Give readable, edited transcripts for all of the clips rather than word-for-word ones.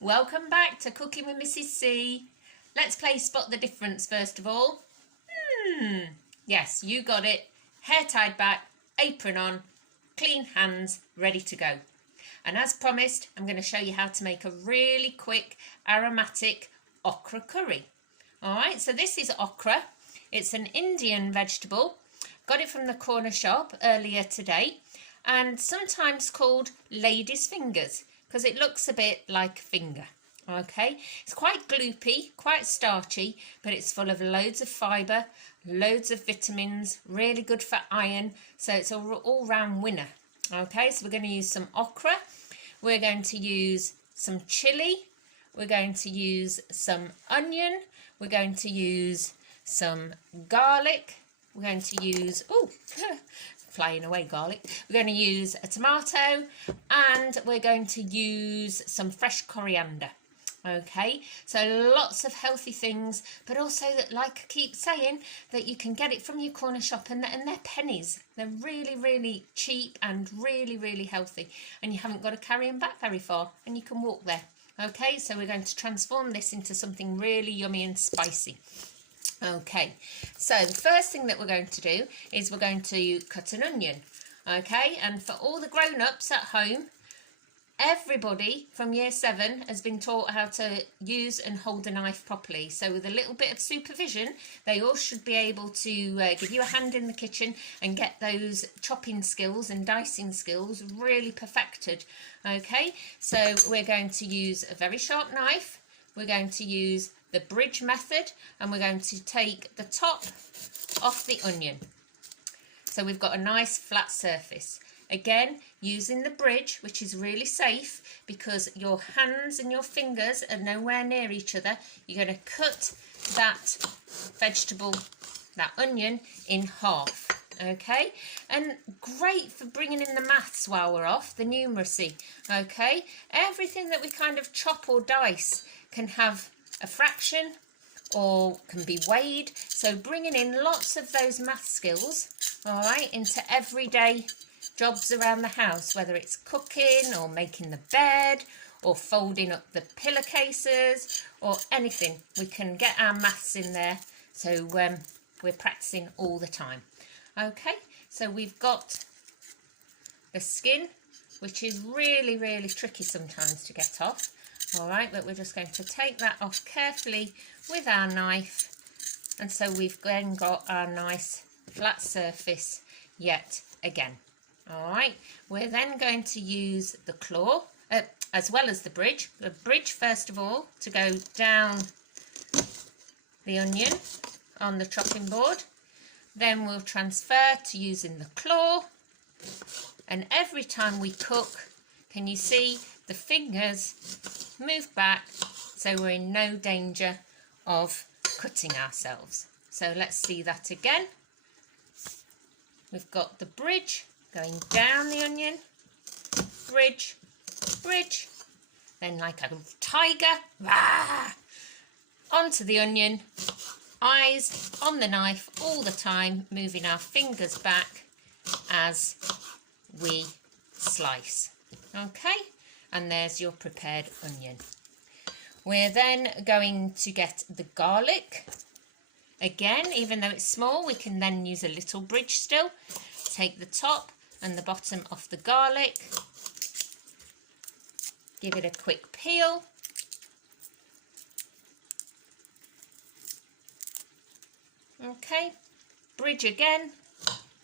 Welcome back to Cooking with Mrs. C. Let's play Spot the Difference first of all. Yes, you got it. Hair tied back, apron on, clean hands, ready to go. And as promised, I'm going to show you how to make a really quick aromatic okra curry. Alright, so this is okra. It's an Indian vegetable. Got it from the corner shop earlier today, and sometimes called lady's fingers because it looks a bit like a finger. Okay, it's quite gloopy, quite starchy, but it's full of loads of fibre, loads of vitamins, really good for iron, so it's an all-round winner. Okay, so we're going to use some okra, we're going to use some chilli, we're going to use some onion, we're going to use some garlic, we're going to use, flying away garlic, we're going to use a tomato, and we're going to use some fresh coriander. Okay, so lots of healthy things, but also that, like I keep saying, that you can get it from your corner shop, and they're pennies. They're really, really cheap and really, really healthy, and you haven't got to carry them back very far, and you can walk there. Okay, so we're going to transform this into something really yummy and spicy. Okay, so the first thing that we're going to do is we're going to cut an onion. Okay, and for all the grown-ups at home, everybody from year 7 has been taught how to use and hold a knife properly. So with a little bit of supervision, they all should be able to give you a hand in the kitchen and get those chopping skills and dicing skills really perfected. Okay, so we're going to use a very sharp knife. We're going to use the bridge method, and we're going to take the top off the onion. So we've got a nice flat surface. Again, using the bridge, which is really safe because your hands and your fingers are nowhere near each other. You're going to cut that vegetable, that onion, in half. Okay, and great for bringing in the maths while we're off, the numeracy. Okay, everything that we kind of chop or dice can have a fraction or can be weighed. So bringing in lots of those math skills, all right, into everyday jobs around the house, whether it's cooking or making the bed or folding up the pillowcases or anything, we can get our maths in there, so we're practicing all the time. Okay, so we've got the skin, which is really, really tricky sometimes to get off. All right, but we're just going to take that off carefully with our knife, and so we've then got our nice flat surface yet again. All right, we're then going to use the claw as well as the bridge. The bridge, first of all, to go down the onion on the chopping board. Then we'll transfer to using the claw. And every time we cook, can you see the fingers move back, so we're in no danger of cutting ourselves. So let's see that again. We've got the bridge going down the onion, bridge, bridge, then like a tiger, rah, onto the onion, eyes on the knife all the time, moving our fingers back as we slice. Okay, and there's your prepared onion. We're then going to get the garlic. Again, even though it's small, we can then use a little bridge still. Take the top and the bottom off the garlic, give it a quick peel, okay, bridge again,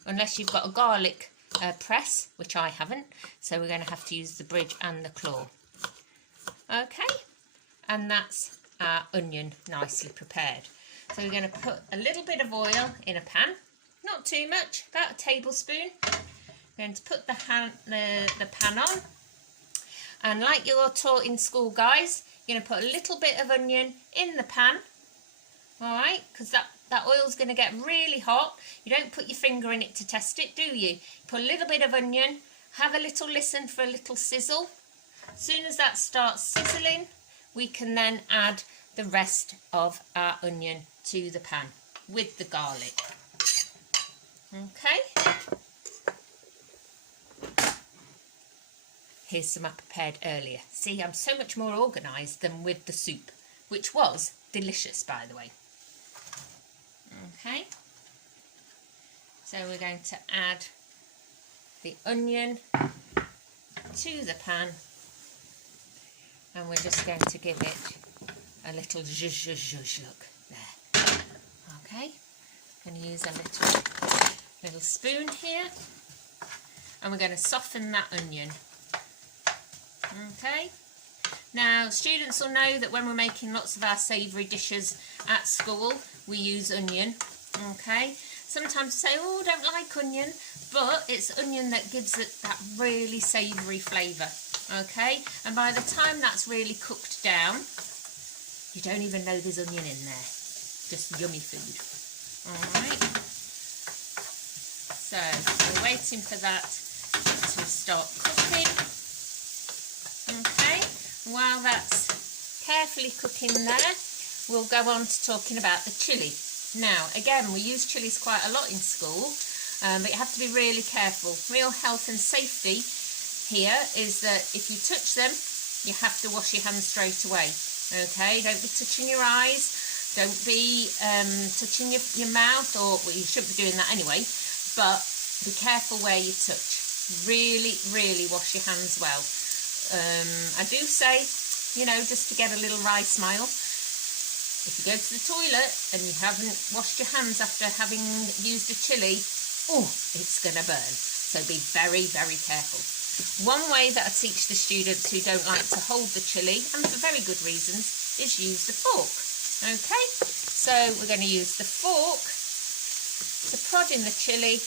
unless you've got a garlic press, which I haven't, so we're going to have to use the bridge and the claw. Okay, and that's our onion nicely prepared. So we're going to put a little bit of oil in a pan, not too much, about a tablespoon. We're going to put the pan on, and like you're taught in school, guys, you're going to put a little bit of onion in the pan, all right, because that oil's going to get really hot. You don't put your finger in it to test it, do you? Put a little bit of onion, have a little listen for a little sizzle. As soon as that starts sizzling, we can then add the rest of our onion to the pan with the garlic. Okay. Here's some I prepared earlier. See, I'm so much more organised than with the soup, which was delicious, by the way. Okay. So we're going to add the onion to the pan, and we're just going to give it a little zhuzh look there. Okay, I'm going to use a little spoon here, and we're going to soften that onion. Okay, now students will know that when we're making lots of our savoury dishes at school, we use onion. Okay, sometimes say, oh, I don't like onion, but it's onion that gives it that really savoury flavour. Okay, and by the time that's really cooked down, you don't even know there's onion in there. Just yummy food. Alright, so we're waiting for that to start cooking. Okay, while that's carefully cooking there, we'll go on to talking about the chilli. Now, again, we use chillies quite a lot in school, but you have to be really careful. Real health and safety here is that if you touch them, you have to wash your hands straight away. Okay, don't be touching your eyes, don't be touching your mouth, or well, you shouldn't be doing that anyway, but be careful where you touch. Really, really wash your hands well. I do say, you know, just to get a little wry smile, if you go to the toilet and you haven't washed your hands after having used a chilli, oh, it's going to burn. So be very, very careful. One way that I teach the students who don't like to hold the chilli, and for very good reasons, is use the fork. Okay, so we're going to use the fork to prod in the chilli,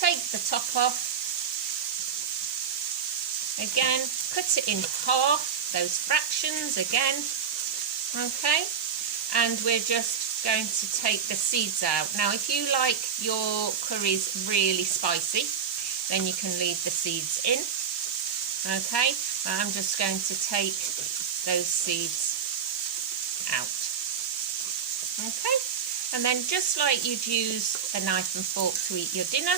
take the top off, again, cut it in half, those fractions again, okay, and we're just going to take the seeds out. Now, if you like your curries really spicy, then you can leave the seeds in, okay. I'm just going to take those seeds out, okay. And then just like you'd use a knife and fork to eat your dinner,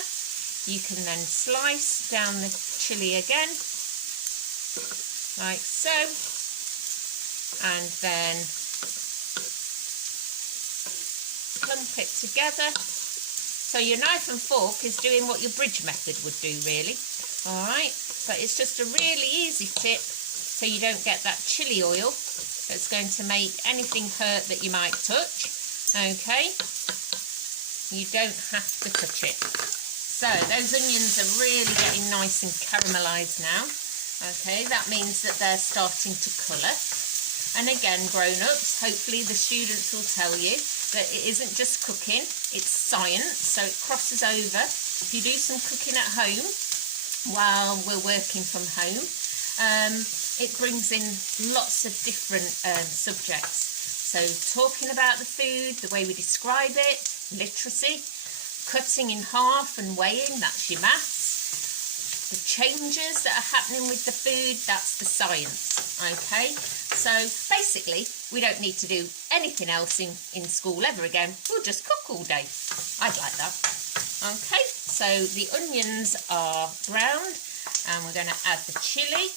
you can then slice down the chilli again, like so, and then clump it together. So your knife and fork is doing what your bridge method would do, really. Alright, but it's just a really easy tip so you don't get that chilli oil that's going to make anything hurt that you might touch. Okay, you don't have to touch it. So those onions are really getting nice and caramelised now. Okay, that means that they're starting to colour. And again, grown-ups, hopefully the students will tell you that it isn't just cooking, it's science, so it crosses over. If you do some cooking at home while we're working from home, it brings in lots of different subjects. So talking about the food, the way we describe it, literacy, cutting in half and weighing, that's your maths. The changes that are happening with the food, that's the science, okay? So basically, we don't need to do anything else in school ever again. We'll just cook all day. I'd like that. Okay, so the onions are browned, and we're going to add the chilli.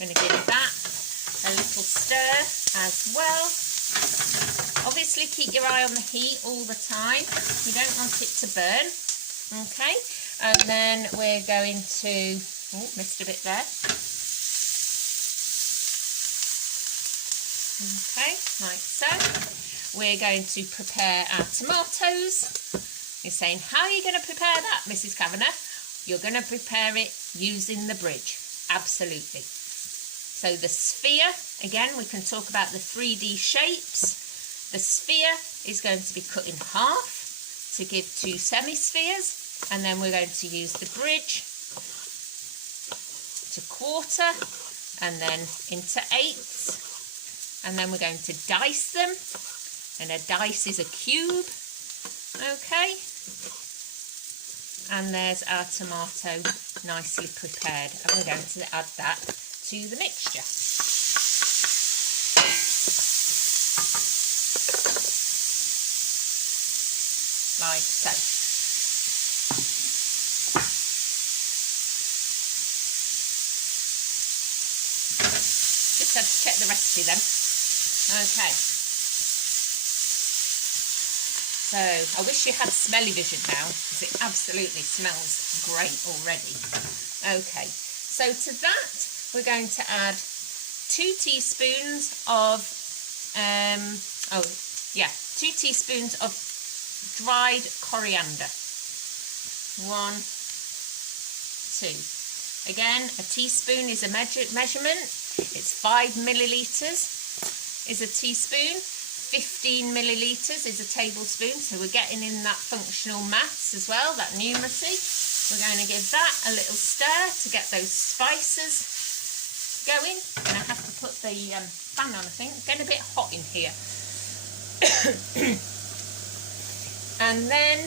Going to give that a little stir as well. Obviously, keep your eye on the heat all the time. You don't want it to burn. Okay, and then we're going to, oh, missed a bit there. Okay, like so. We're going to prepare our tomatoes. You're saying, how are you going to prepare that, Mrs. Kavanagh? You're going to prepare it using the bridge. Absolutely. So the sphere, again, we can talk about the 3D shapes. The sphere is going to be cut in half to give 2 semi-spheres. And then we're going to use the bridge to quarter and then into 8ths. And then we're going to dice them. And a dice is a cube. Okay. And there's our tomato nicely prepared. And we're going to add that to the mixture. like so. Just had to check the recipe then. Okay. So I wish you had smelly vision now, because it absolutely smells great already. Okay, so to that we're going to add 2 teaspoons of 2 teaspoons of dried coriander. 1, 2. Again, a teaspoon is a measurement. It's 5 millilitres is a teaspoon. 15 millilitres is a tablespoon, so we're getting in that functional maths as well, that numeracy. We're going to give that a little stir to get those spices going. And I have to put the fan on, I think. It's getting a bit hot in here. And then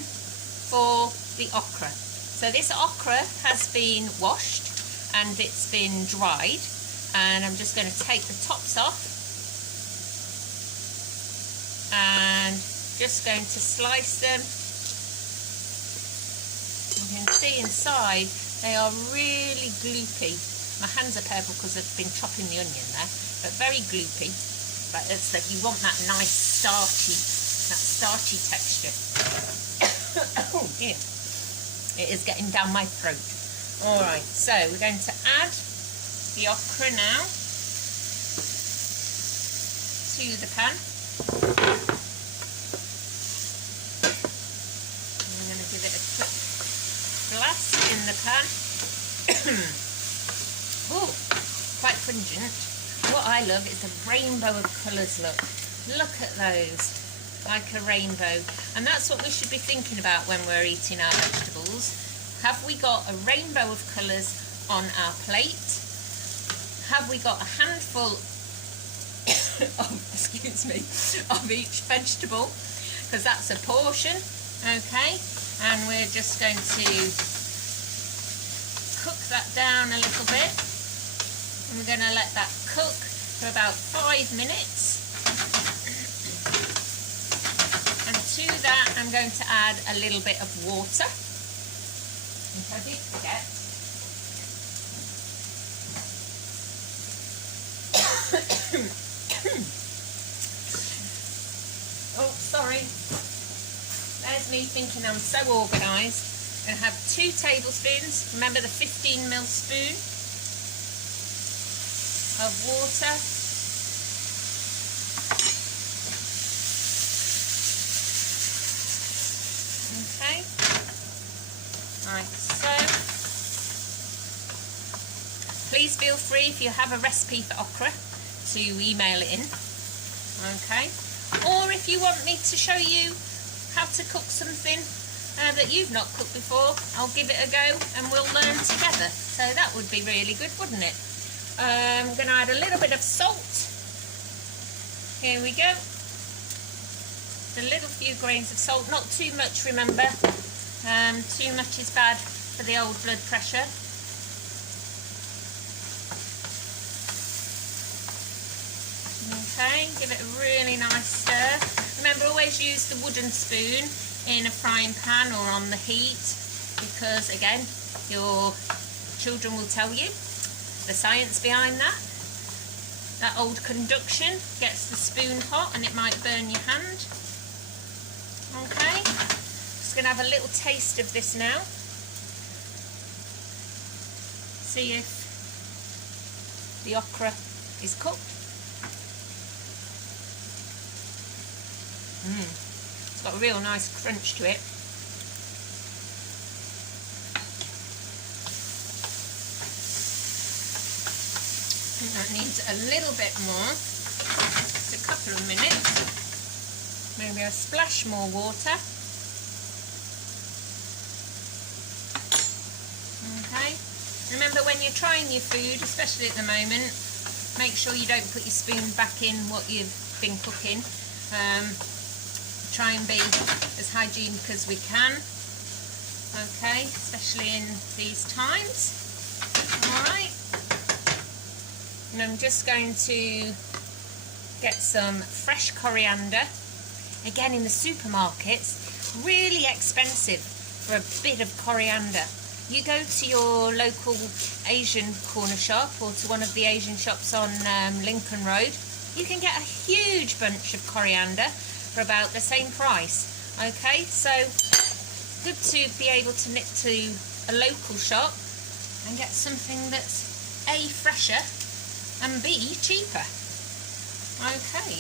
for the okra. So this okra has been washed and it's been dried. And I'm just going to take the tops off. And just going to slice them. You can see inside they are really gloopy. My hands are purple because I've been chopping the onion there, but very gloopy. But it's that you want that nice starchy texture. Oh dear, it is getting down my throat. All right, so we're going to add the okra now to the pan. I'm going to give it a quick blast in the pan. Oh, quite pungent. What I love is the rainbow of colours, look. Look at those, like a rainbow. And that's what we should be thinking about when we're eating our vegetables. Have we got a rainbow of colours on our plate? Have we got a handful of each vegetable, because that's a portion, okay? And we're just going to cook that down a little bit, and we're going to let that cook for about 5 minutes. And to that I'm going to add a little bit of water, which I did forget. Oh, sorry. There's me thinking I'm so organised. I'm going to have 2 tablespoons. Remember the 15ml spoon of water. Okay. Right, so please feel free, if you have a recipe for okra, to email it in. Okay. Or if you want me to show you how to cook something that you've not cooked before, I'll give it a go and we'll learn together. So that would be really good, wouldn't it? I'm going to add a little bit of salt. Here we go. A little few grains of salt, not too much, remember. Too much is bad for the old blood pressure. Okay, give it a really nice stir. Remember, always use the wooden spoon in a frying pan or on the heat, because again, your children will tell you the science behind that. That old conduction gets the spoon hot and it might burn your hand. Okay, just going to have a little taste of this now. See if the okra is cooked. It's got a real nice crunch to it. I think that needs a little bit more, just a couple of minutes, maybe a splash more water. Okay, remember when you're trying your food, especially at the moment, make sure you don't put your spoon back in what you've been cooking. Try and be as hygienic as we can, okay, especially in these times. Alright, and I'm just going to get some fresh coriander. Again, in the supermarkets really expensive for a bit of coriander. You go to your local Asian corner shop or to one of the Asian shops on Lincoln Road, you can get a huge bunch of coriander for about the same price. Okay, so good to be able to nip to a local shop and get something that's A, fresher and B, cheaper. Okay.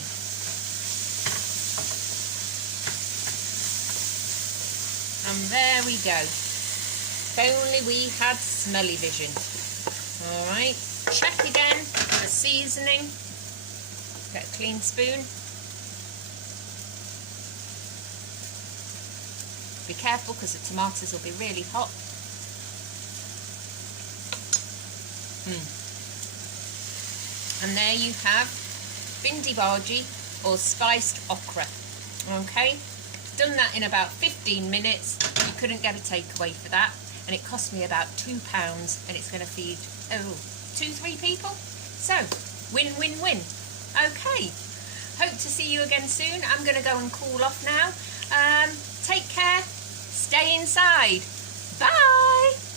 And there we go. If only we had smelly vision. Alright, check again for seasoning. Get a clean spoon. Be careful because the tomatoes will be really hot. And there you have bindi bhaji or spiced okra. Okay, done that in about 15 minutes. You couldn't get a takeaway for that, and it cost me about £2, and it's going to feed 2-3 people. So win-win-win. Okay, hope to see you again soon. I'm going to go and cool off now. Take care, stay inside. Bye.